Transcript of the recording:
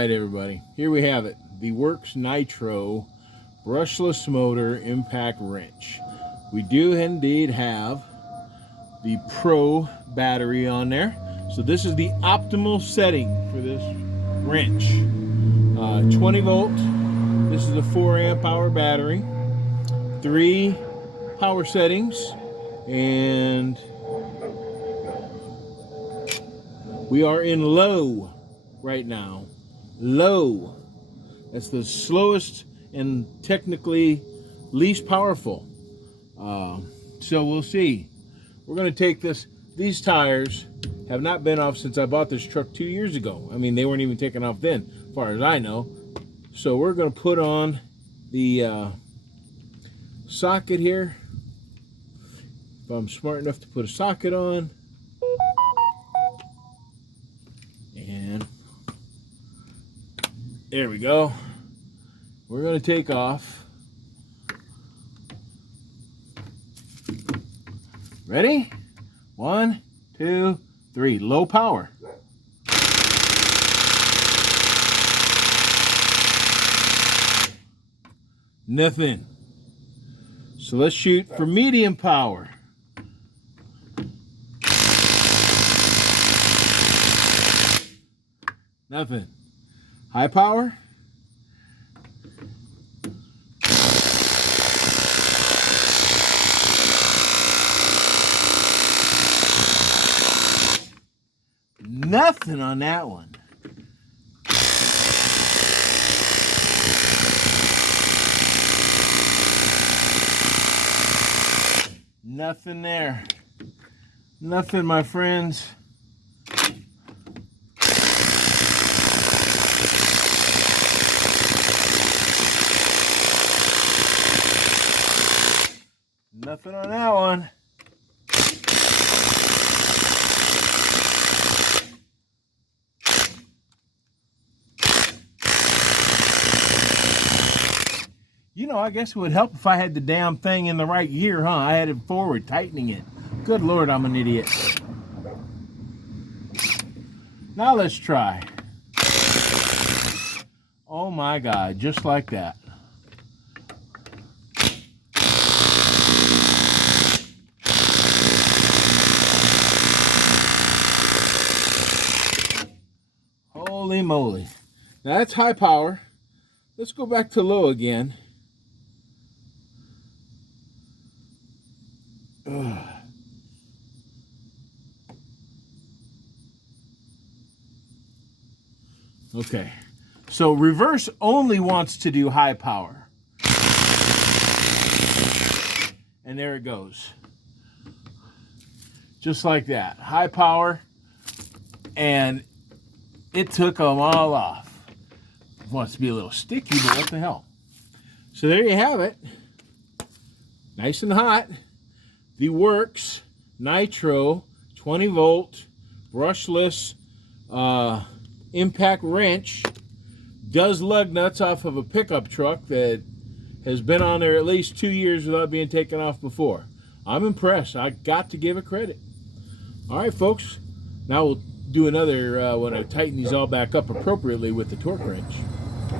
right, everybody, here we have it, the Worx Nitro brushless motor impact wrench. We do indeed have the Pro battery on there, so this is the optimal setting for this wrench. 20 volt, this is a 4 amp hour battery, 3 power settings, and we are in low right now. Low. That's the slowest and technically least powerful. So we'll see. We're going to take this. These tires have not been off since I bought this truck 2 years ago. I mean, they weren't even taken off then, as far as I know. So we're going to put on the socket here. If I'm smart enough to put a socket on. And there we go. We're going to take off. Ready? 1, 2, 3. Low power. Nothing. So let's shoot for medium power. Nothing. High power. Nothing on that one. Nothing there. Nothing, my friends. Nothing on that one. You know, I guess it would help if I had the damn thing in the right gear, huh? I had it forward, tightening it. Good Lord, I'm an idiot. Now let's try. Oh my God, just like that. Holy moly. Now that's high power. Let's go back to low again. Ugh. Okay, so reverse only wants to do high power. And there it goes. Just like that. High power. And it took them all off. It wants to be a little sticky, but what the hell. So there you have it. Nice and hot. The Worx Nitro 20 volt brushless impact wrench does lug nuts off of a pickup truck that has been on there at least 2 years without being taken off before. I'm impressed. I got to give it credit. All right, folks. Now we'll do another when I tighten these all back up appropriately with the torque wrench.